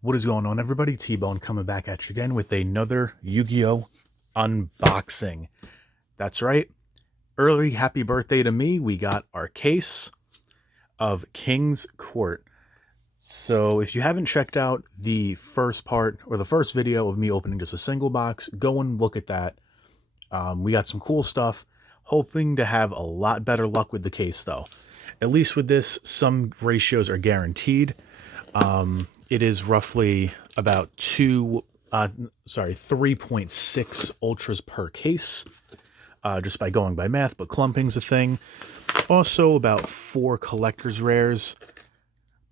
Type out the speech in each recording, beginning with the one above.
What is going on, everybody? T-Bone coming back at you again with another Yu-Gi-Oh! Unboxing. That's right. Early happy birthday to me. We got our case of King's Court. So if you haven't checked out the first part or the first video of me opening just a single box, go and look at that. We got some cool stuff. Hoping to have a lot better luck with the case, though. At least with this, some ratios are guaranteed. It is roughly about 3.6 ultras per case, just by going by math, but clumping's a thing. Also about 4 collector's rares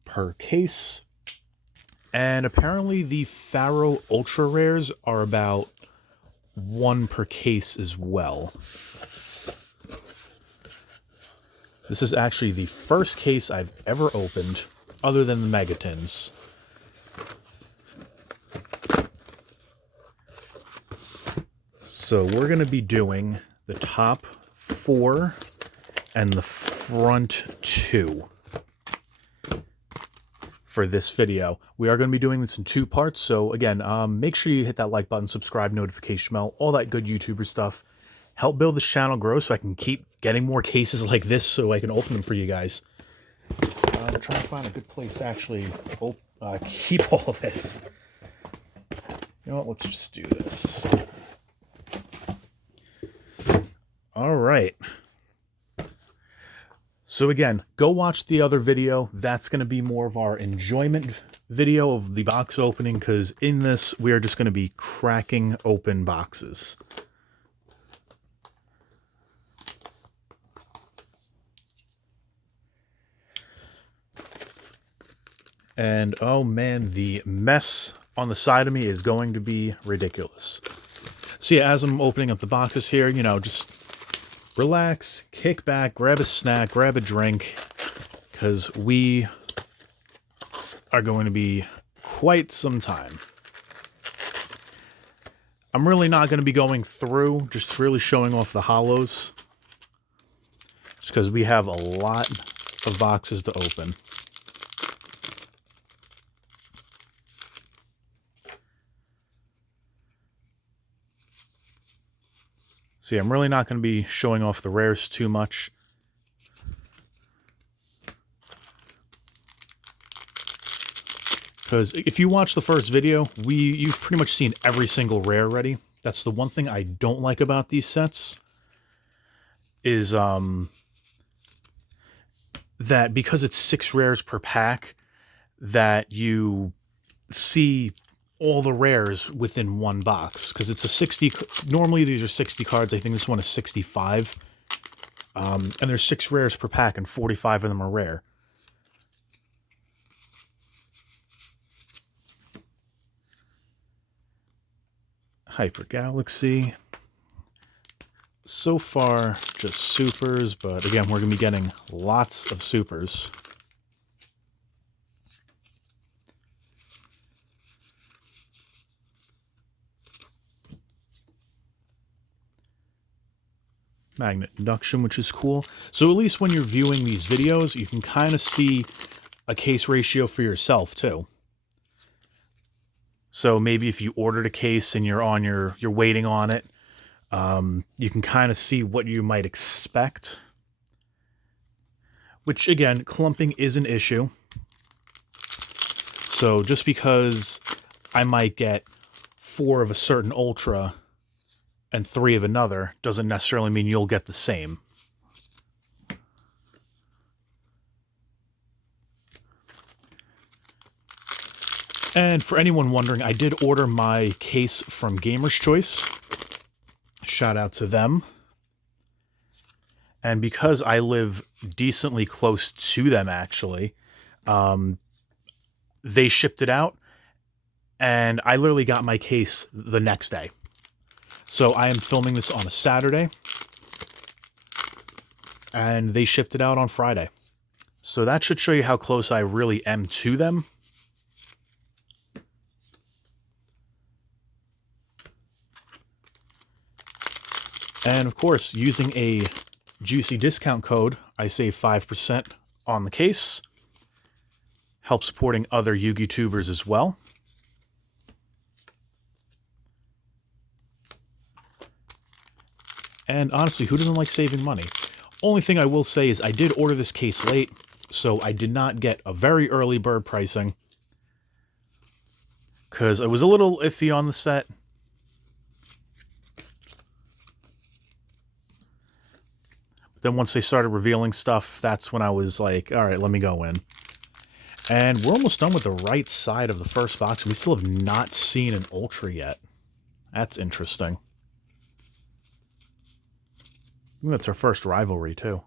per case. And apparently the Pharaoh ultra rares are about 1 per case as well. This is actually the first case I've ever opened, other than the Megatins. So we're going to be doing the top 4 and the front 2 for this video. We are going to be doing this in 2 parts, so again, make sure you hit that like button, subscribe, notification bell, all that good YouTuber stuff. Help build this channel grow so I can keep getting more cases like this so I can open them for you guys. I'm trying to find a good place to actually keep all this. You know what, let's just do this. All right. So again, go watch the other video. That's going to be more of our enjoyment video of the box opening, because in this, we are just going to be cracking open boxes. And oh man, the mess on the side of me is going to be ridiculous. So yeah, as I'm opening up the boxes here, you know, just relax, kick back, grab a snack, grab a drink, because we are going to be quite some time. I'm really not going to be going through, just really showing off the hollows, just because we have a lot of boxes to open. See, I'm really not going to be showing off the rares too much. Because if you watch the first video, you've pretty much seen every single rare already. That's the one thing I don't like about these sets. Is that because it's 6 rares per pack, that you see all the rares within one box, because it's a 60. Normally these are 60 cards. I think this one is 65. And there's 6 rares per pack, and 45 of them are rare. Hyper Galaxy. So far, just supers, but again, we're going to be getting lots of supers. Magnet induction, which is cool. So at least when you're viewing these videos, you can kind of see a case ratio for yourself too. So maybe if you ordered a case and you're waiting on it, you can kind of see what you might expect. Which again, clumping is an issue. So just because I might get 4 of a certain ultra and 3 of another doesn't necessarily mean you'll get the same. And for anyone wondering, I did order my case from Gamer's Choice. Shout out to them. And because I live decently close to them, actually, they shipped it out, and I literally got my case the next day. So I am filming this on a Saturday, and they shipped it out on Friday. So that should show you how close I really am to them. And of course, using a juicy discount code, I save 5% on the case. Help supporting other Yu-Gi tubers as well. And honestly, who doesn't like saving money? Only thing I will say is I did order this case late, so I did not get a very early bird pricing, because I was a little iffy on the set. But then once they started revealing stuff, that's when I was like, all right, let me go in. And we're almost done with the right side of the first box. We still have not seen an Ultra yet. That's interesting. I think that's our first rivalry, too.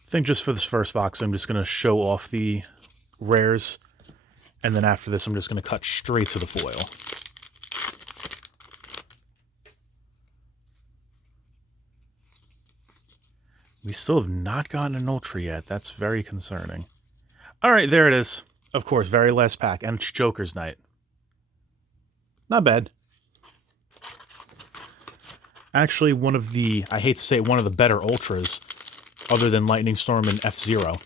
I think just for this first box, I'm just going to show off the rares. And then after this, I'm just going to cut straight to the foil. We still have not gotten an Ultra yet. That's very concerning. All right, there it is. Of course, very last pack. And it's Joker's Night. Not bad. Actually, one of the, I hate to say it, one of the better Ultras, other than Lightning Storm and F-Zero.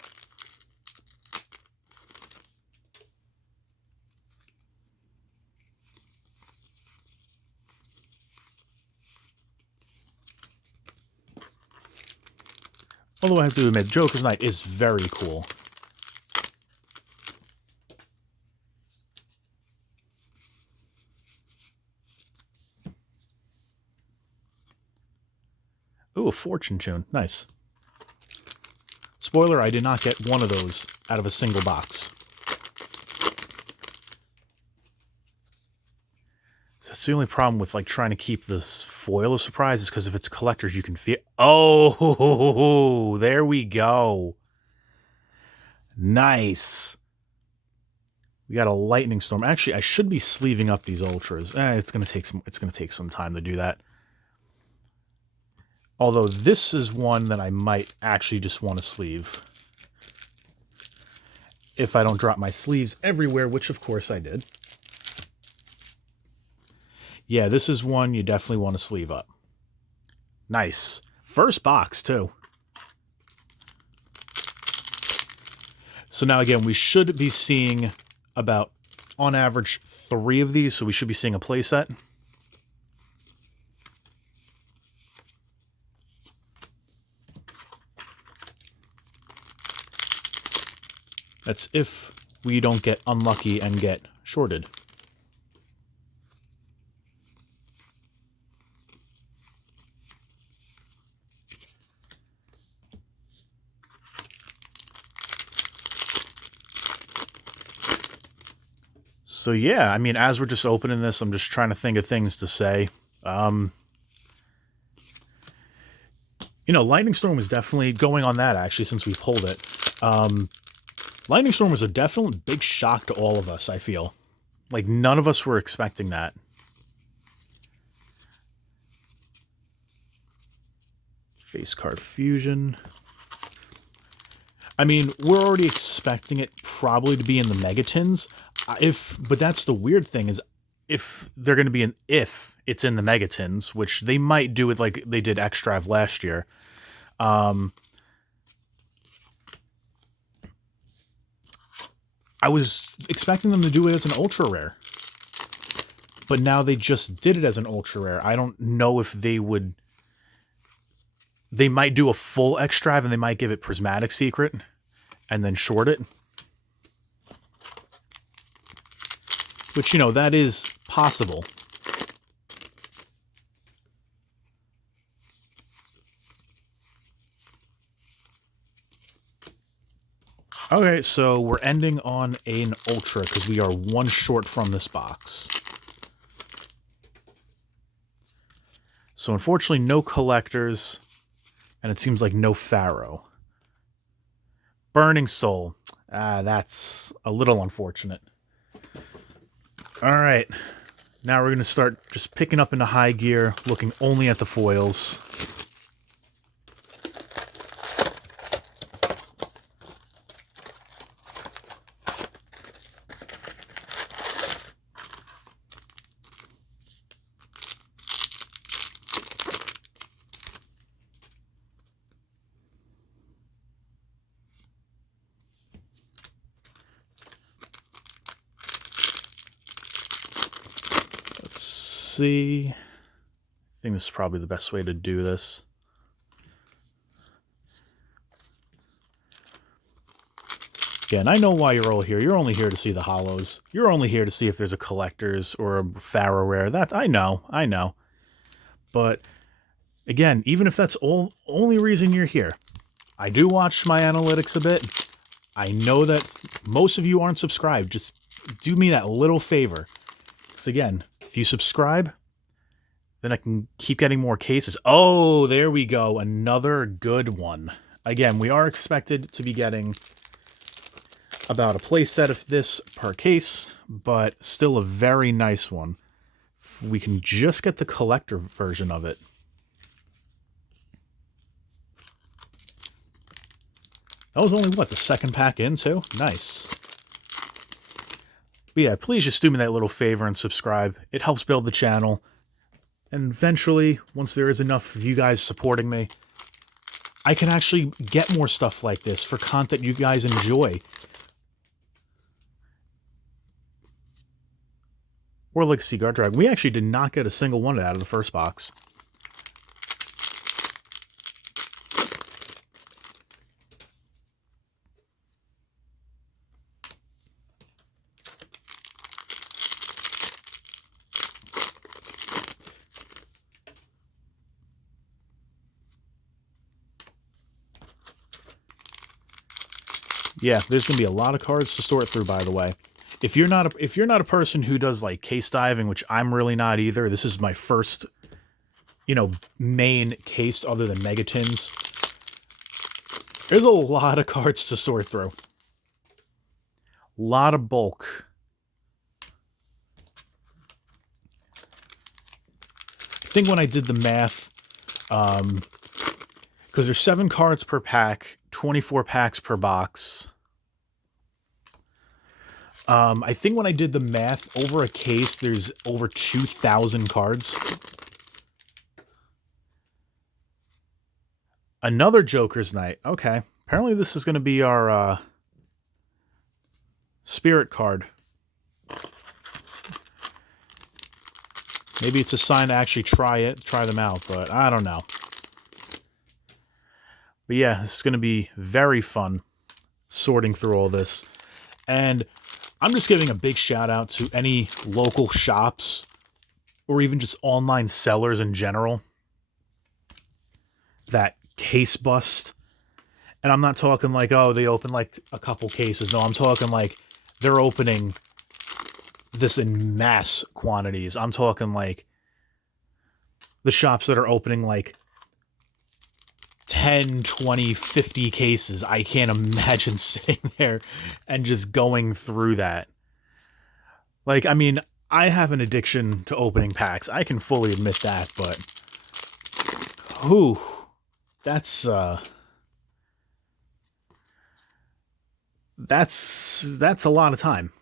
Although I have to admit, Joker's Night is very cool. Ooh, a fortune tune. Nice. Spoiler, I did not get one of those out of a single box. That's the only problem with like trying to keep this foil a surprise is because if it's collectors, you can feel... Oh, there we go. Nice. We got a lightning storm. Actually, I should be sleeving up these ultras. It's gonna take some time to do that. Although this is one that I might actually just want to sleeve. If I don't drop my sleeves everywhere, which of course I did. Yeah, this is one you definitely want to sleeve up. Nice. First box, too. So now, again, we should be seeing about, on average, 3 of these. So we should be seeing a playset. That's if we don't get unlucky and get shorted. So yeah, I mean, as we're just opening this, I'm just trying to think of things to say. You know, Lightning Storm was definitely going on that, actually, since we pulled it. Lightning Storm was a definite big shock to all of us, I feel. Like, none of us were expecting that. Face card fusion. I mean, we're already expecting it probably to be in the Megatins. But that's the weird thing is if they're going to be if it's in the Megatins, which they might do it like they did X-Drive last year. I was expecting them to do it as an ultra rare. But now they just did it as an ultra rare. I don't know if they would... They might do a full X-Drive and they might give it Prismatic Secret and then short it. Which, you know, that is possible. Okay, so we're ending on an Ultra because we are 1 short from this box. So unfortunately, no collectors, and it seems like no Pharaoh. Burning Soul. That's a little unfortunate. All right, now we're going to start just picking up into high gear, looking only at the foils. see. I think this is probably the best way to do this. Again, I know why you're all here. You're only here to see the holos. You're only here to see if there's a collector's or a Pharaoh rare. That I know. But again, even if that's only reason you're here, I do watch my analytics a bit. I know that most of you aren't subscribed. Just do me that little favor. So again, if you subscribe, then I can keep getting more cases. Oh, there we go. Another good one. Again, we are expected to be getting about a play set of this per case, but still a very nice one. We can just get the collector version of it. That was only, what, the second pack in, too? Nice. But yeah, please just do me that little favor and subscribe. It helps build the channel. And eventually, once there is enough of you guys supporting me, I can actually get more stuff like this for content you guys enjoy. Or Legacy Guard Dragon. We actually did not get a single one out of the first box. Yeah, there's going to be a lot of cards to sort through, by the way. If you're not a person who does like case diving, which I'm really not either, this is my first, main case other than Megatins. There's a lot of cards to sort through. A lot of bulk. I think when I did the math, because there's 7 cards per pack, 24 packs per box. I think when I did the math, over a case, there's over 2,000 cards. Another Joker's Night. Okay. Apparently this is going to be our spirit card. Maybe it's a sign to actually try them out, but I don't know. But yeah, this is going to be very fun sorting through all this. And I'm just giving a big shout out to any local shops or even just online sellers in general that case bust. And I'm not talking like, oh, they open like a couple cases. No, I'm talking like they're opening this in mass quantities. I'm talking like the shops that are opening like 10, 20, 50 cases. I can't imagine sitting there and just going through that. Like, I mean, I have an addiction to opening packs. I can fully admit that, but whew, that's a lot of time.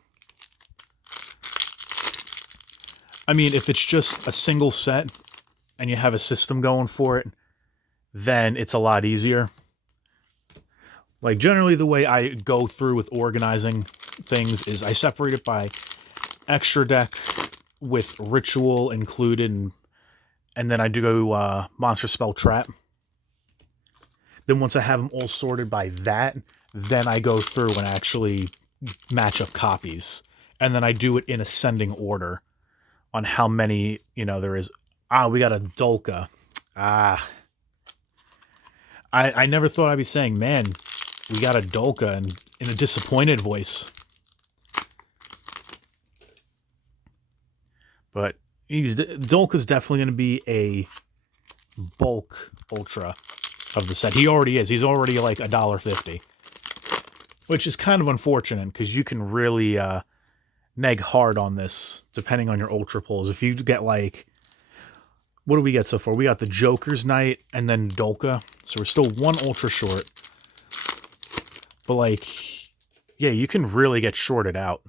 I mean, if it's just a single set and you have a system going for it, then it's a lot easier. Like, generally the way I go through with organizing things is I separate it by extra deck with ritual included, and then I do go monster spell trap. Then once I have them all sorted by that, then I go through and actually match up copies. And then I do it in ascending order on how many, there is. We got a Dolka. I never thought I'd be saying, man, we got a Dolka, and in a disappointed voice. But Dolka's definitely going to be a bulk ultra of the set. He already is. He's already like $1.50. Which is kind of unfortunate, because you can really neg hard on this, depending on your ultra pulls. If you get like, what do we get so far? We got the Joker's Night and then Dolka. So we're still 1 ultra short. But like, yeah, you can really get shorted out.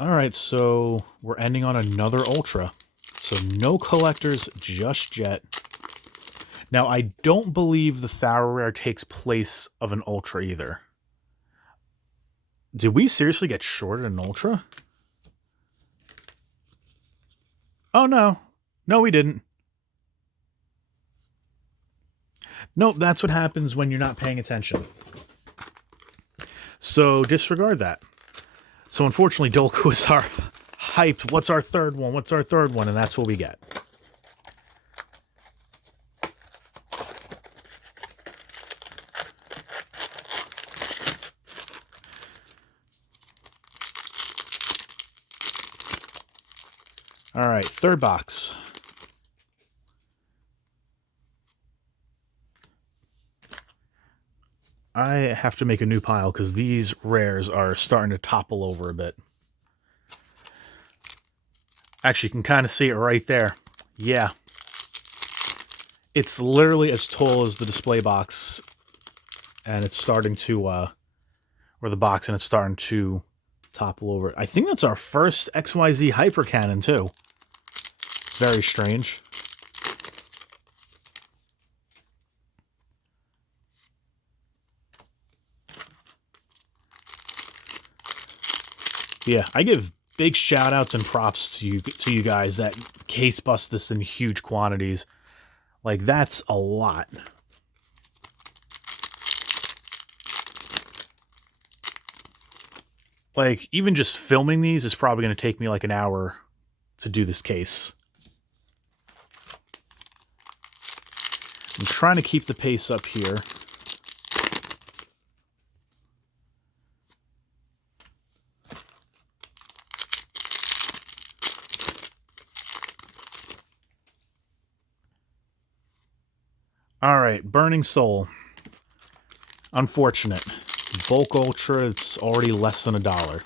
Alright, so we're ending on another ultra. So no collectors just yet. Now, I don't believe the Pharaoh rare takes place of an ultra either. Did we seriously get shorted an Ultra? Oh, no. No, we didn't. Nope, that's what happens when you're not paying attention. So disregard that. So unfortunately, Dolku is our hyped. What's our third one? What's our third one? And that's what we get. All right, third box. I have to make a new pile because these rares are starting to topple over a bit. Actually, you can kind of see it right there. Yeah. It's literally as tall as the display box, and it's starting to, or the box, and it's starting to topple over. I think that's our first XYZ Hyper Cannon, too. Very strange. Yeah, I give big shout outs and props to you guys that case bust this in huge quantities. Like, that's a lot. Like, even just filming these is probably going to take me like an hour to do this case. I'm trying to keep the pace up here. All right, Burning Soul. Unfortunate. Bulk Ultra, it's already less than $1.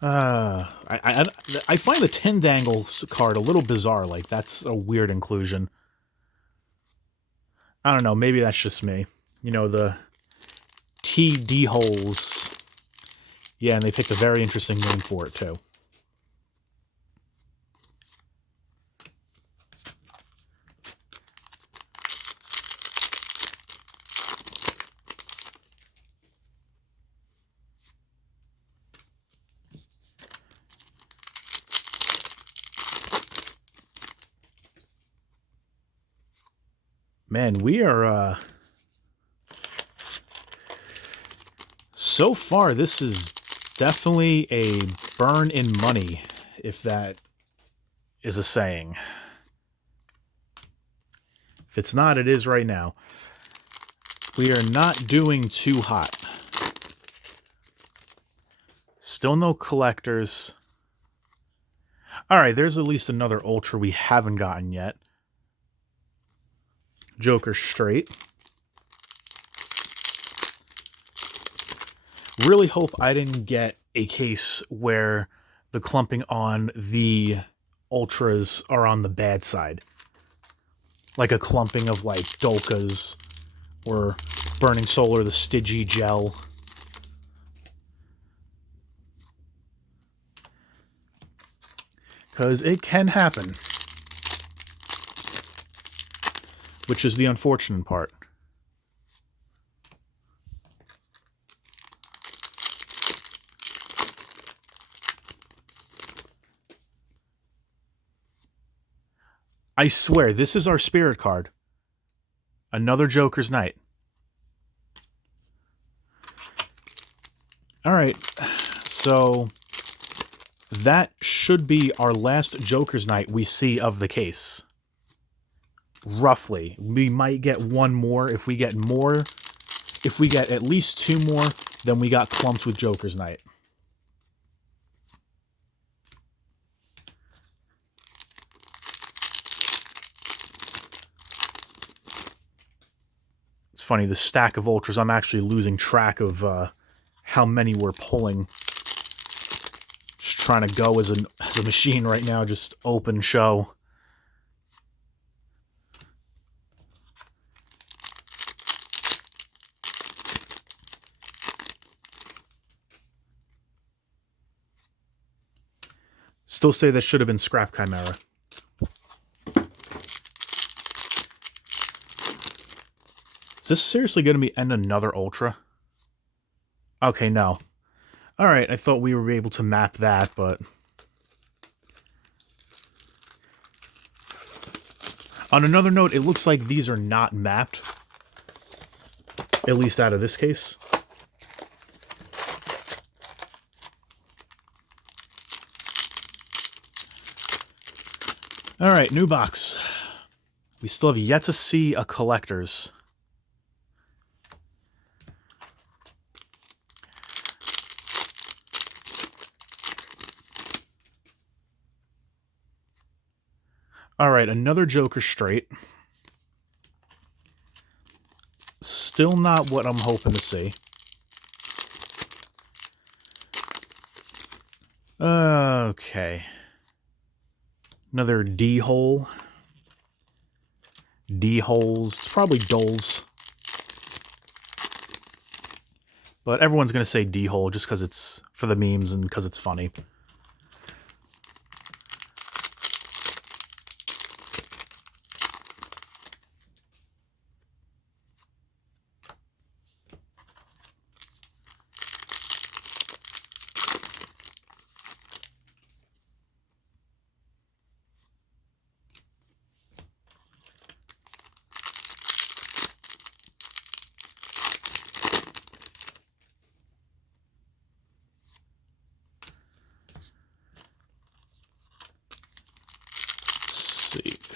I find the 10 dangle card a little bizarre. Like, that's a weird inclusion. I don't know, maybe that's just me. You know, the TD holes. Yeah, and they picked a very interesting name for it, too. Man, we are, so far, this is definitely a burn in money, if that is a saying. If it's not, it is right now. We are not doing too hot. Still no collectors. Alright, there's at least another Ultra we haven't gotten yet. Joker straight. Really hope I didn't get a case where the clumping on the Ultras are on the bad side. Like a clumping of like Dolkas or Burning Soul or the Stygia Gel. Because it can happen. Which is the unfortunate part. I swear, this is our spirit card. Another Joker's Night. Alright, so that should be our last Joker's Night we see of the case. Roughly. We might get one more. If we get more, if we get at least two more, then we got clumped with Joker's Night. It's funny, the stack of Ultras, I'm actually losing track of how many we're pulling. Just trying to go as a machine right now, just open show. Still say that should have been Scrap Chimera. Is this seriously going to be another Ultra? Okay, no. Alright, I thought we were able to map that, but... On another note, it looks like these are not mapped. At least out of this case. Alright, new box. We still have yet to see a collector's. Alright, another Joker straight. Still not what I'm hoping to see. Okay. Another D-hole. D-holes. It's probably Doles. But everyone's going to say D-hole just because it's for the memes and because it's funny.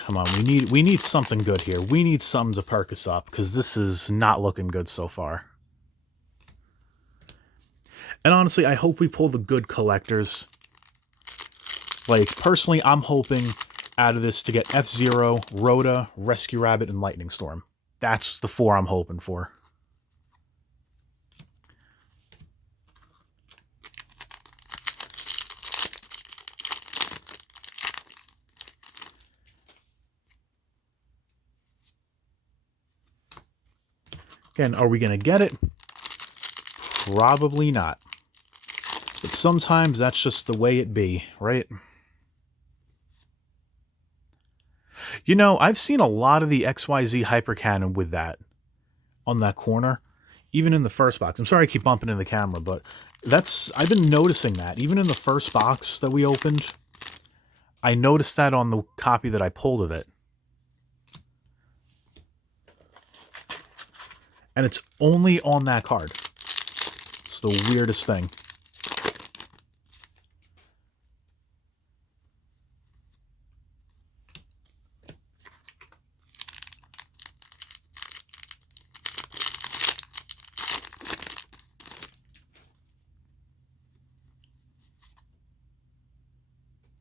Come on, we need something good here. We need something to perk us up, because this is not looking good so far. And honestly, I hope we pull the good collectors. Like, personally, I'm hoping out of this to get F-Zero, Rhoda, Rescue Rabbit, and Lightning Storm. That's the 4 I'm hoping for. Again, are we going to get it? Probably not. But sometimes that's just the way it be, right? You know, I've seen a lot of the XYZ Hypercannon with that on that corner, even in the first box. I'm sorry I keep bumping in the camera, but I've been noticing that. Even in the first box that we opened, I noticed that on the copy that I pulled of it. And it's only on that card. It's the weirdest thing.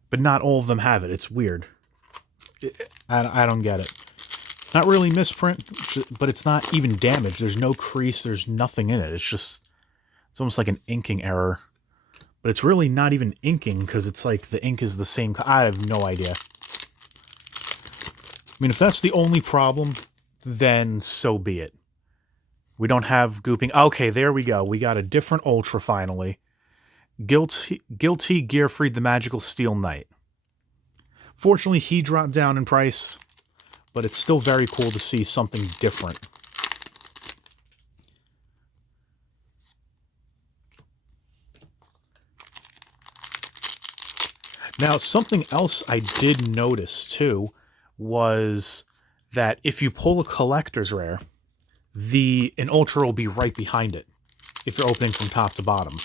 But not all of them have it. It's weird. I don't get it. Not really misprint, but it's not even damaged. There's no crease. There's nothing in it. It's almost like an inking error. But it's really not even inking because it's like the ink is the same. I have no idea. I mean, if that's the only problem, then so be it. We don't have gooping. Okay, there we go. We got a different Ultra finally. Guilty Gearfried the Magical Steel Knight. Fortunately, he dropped down in price, but it's still very cool to see something different. Now, something else I did notice, too, was that if you pull a collector's rare, an Ultra will be right behind it, if you're opening from top to bottom.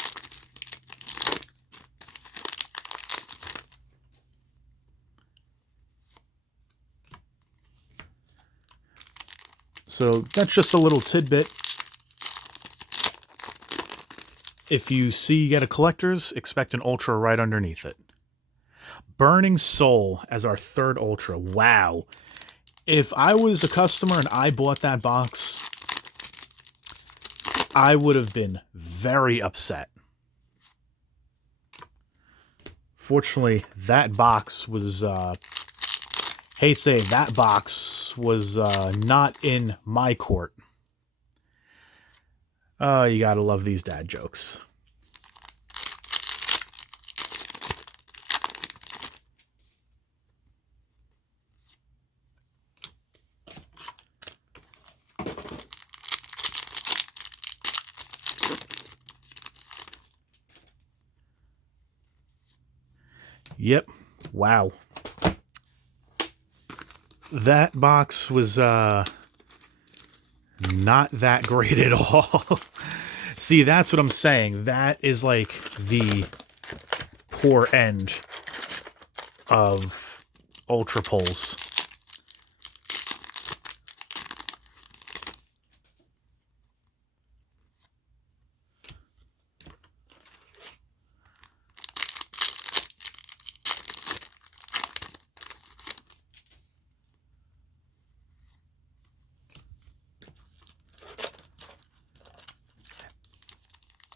So that's just a little tidbit. If you see you get a collector's, expect an Ultra right underneath it. Burning Soul as our third Ultra. Wow. If I was a customer and I bought that box, I would have been very upset. Fortunately, that box was... hate to say, that box was not in my court. You gotta love these dad jokes. Yep. Wow. That box was not that great at all. See, that's what I'm saying. That is like the poor end of Ultra Pulls.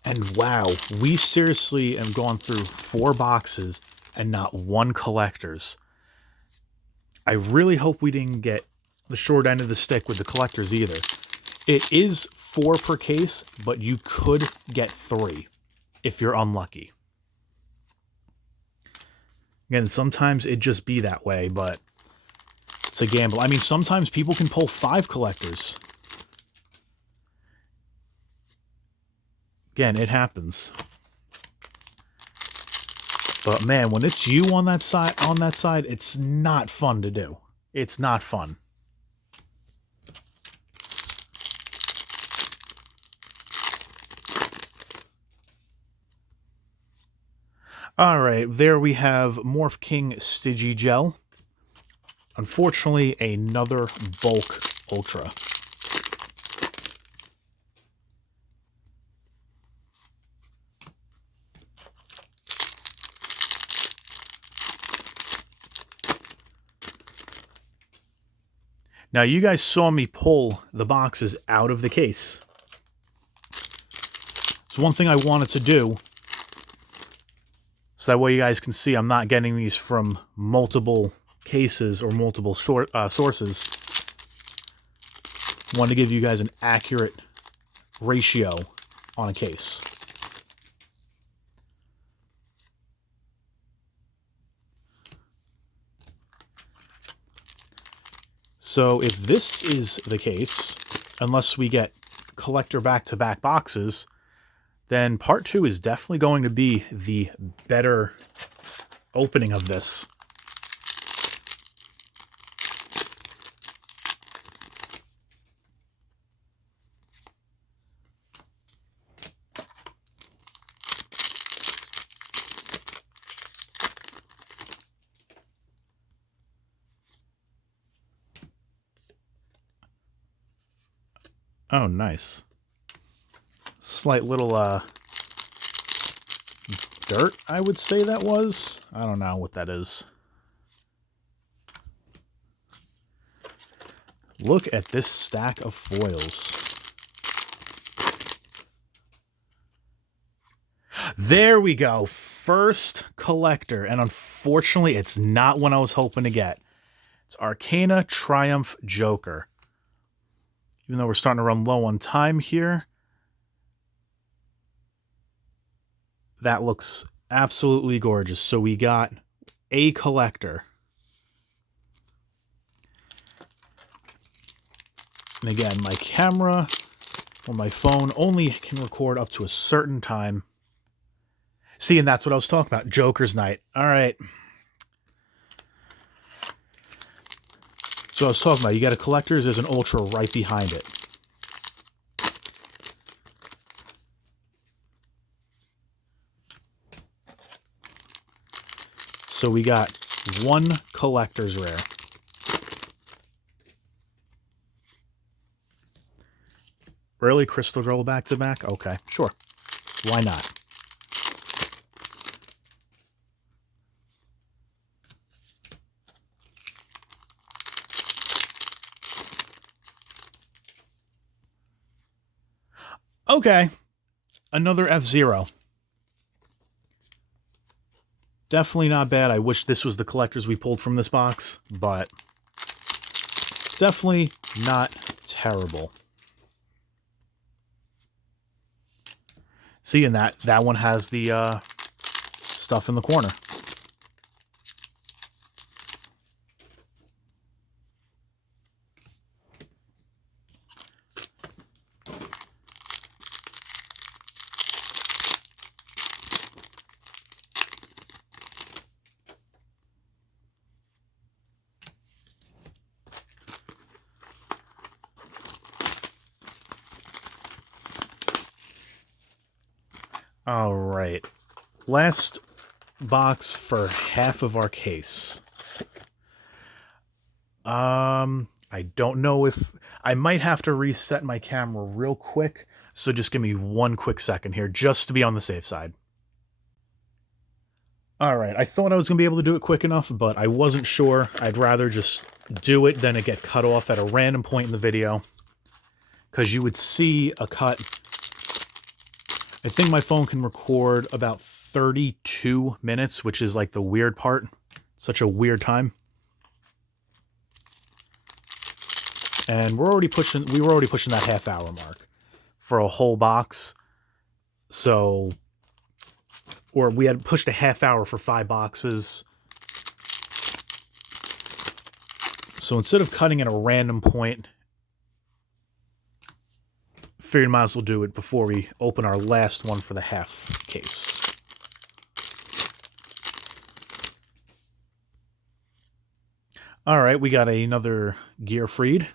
And wow, we seriously have gone through 4 boxes and not one collector's. I really hope we didn't get the short end of the stick with the collectors either. It is 4 per case, but you could get 3 if you're unlucky. Again, sometimes it just be that way, but it's a gamble. I mean, sometimes people can pull 5 collectors. Again, it happens. But man, when it's you on that side, it's not fun to do. It's not fun. All right, there we have Morph King Stigi Gel. Unfortunately, another bulk Ultra. Now, you guys saw me pull the boxes out of the case. It's one thing I wanted to do, so that way you guys can see I'm not getting these from multiple cases or multiple sources. I want to give you guys an accurate ratio on a case. So if this is the case, unless we get collector back-to-back boxes, then part 2 is definitely going to be the better opening of this. Oh, nice. Slight little dirt, I would say that was. I don't know what that is. Look at this stack of foils. There we go. First collector. And unfortunately, it's not one I was hoping to get. It's Arcana Triumph Joker. Even though we're starting to run low on time here, that looks absolutely gorgeous. So we got a collector. And again, my camera or my phone only can record up to a certain time. See, and that's what I was talking about. Joker's night. All right. So I was talking about, you got a collector's, there's an Ultra right behind it. So we got 1 collector's rare. Really? Crystal Girl back-to-back? Okay, sure. Why not? Okay. Another F-Zero. Definitely not bad. I wish this was the collectors we pulled from this box, but definitely not terrible. See, and that one has the stuff in the corner. All right. Last box for half of our case. I don't know if I might have to reset my camera real quick, so just give me one quick second here just to be on the safe side. All right, I thought I was going to be able to do it quick enough, but I wasn't sure. I'd rather just do it than it get cut off at a random point in the video, because you would see a cut. I think my phone can record about 32 minutes, which is like the weird part. Such a weird time. And we were already pushing that half-hour mark for a whole box. So, or we had pushed a half hour for 5 boxes. So instead of cutting at a random point, figured might as well do it before we open our last one for the half case. All right, we got another Gear Freed.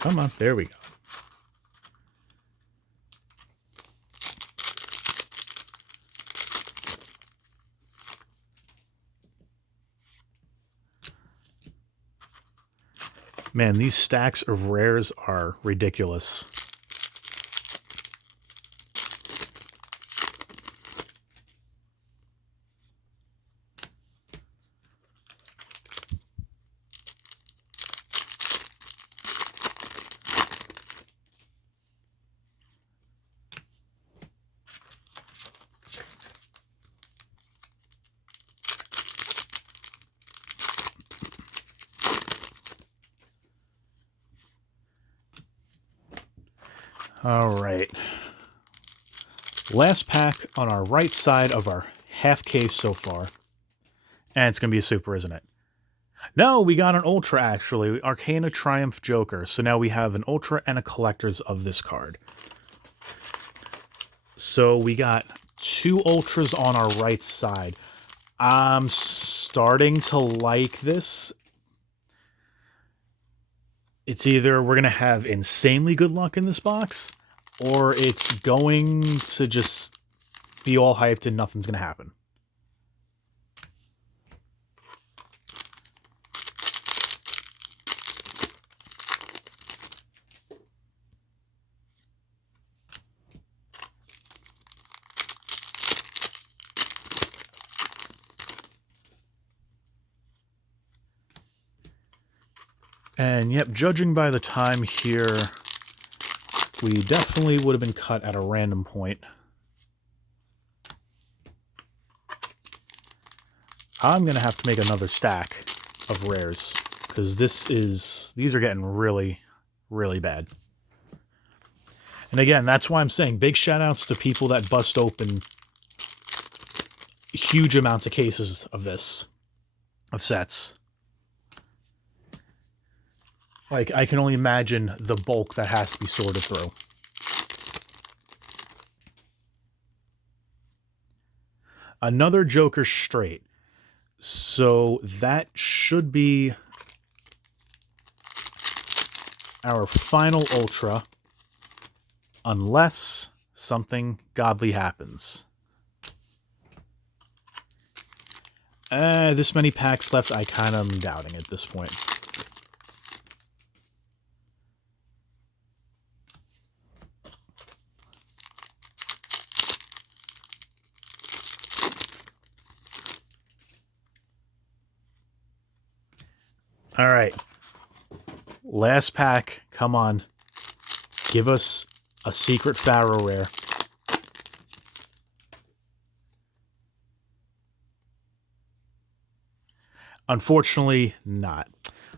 Come on, there we go. Man, these stacks of rares are ridiculous. All right. Last pack on our right side of our half case so far. And it's going to be a super, isn't it? No, we got an Ultra, actually. Arcana Triumph Joker. So now we have an Ultra and a Collector's of this card. So we got 2 Ultras on our right side. I'm starting to like this. It's either we're going to have insanely good luck in this box, or it's going to just be all hyped and nothing's going to happen. And yep, judging by the time here, we definitely would have been cut at a random point. I'm going to have to make another stack of rares, because these are getting really, really bad. And again, that's why I'm saying big shout outs to people that bust open huge amounts of cases of sets. Like, I can only imagine the bulk that has to be sorted through. Another Joker straight. So that should be our final Ultra, unless something godly happens. This many packs left, I kind of am doubting at this point. All right. Last pack. Come on. Give us a secret Pharaoh rare. Unfortunately, not.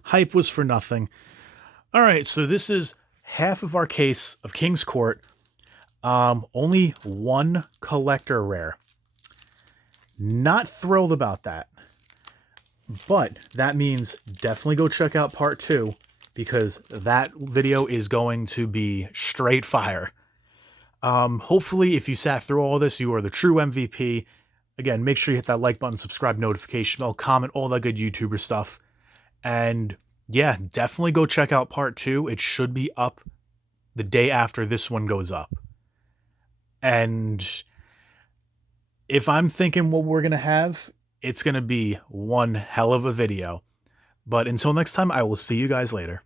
Hype was for nothing. All right, so this is half of our case of King's Court. Only one collector rare. Not thrilled about that. But that means definitely go check out part 2 because that video is going to be straight fire. Hopefully, if you sat through all this, you are the true MVP. Again, make sure you hit that like button, subscribe, notification bell, comment, all that good YouTuber stuff. And yeah, definitely go check out part 2. It should be up the day after this one goes up. And if I'm thinking what we're going to have, it's going to be one hell of a video. But until next time, I will see you guys later.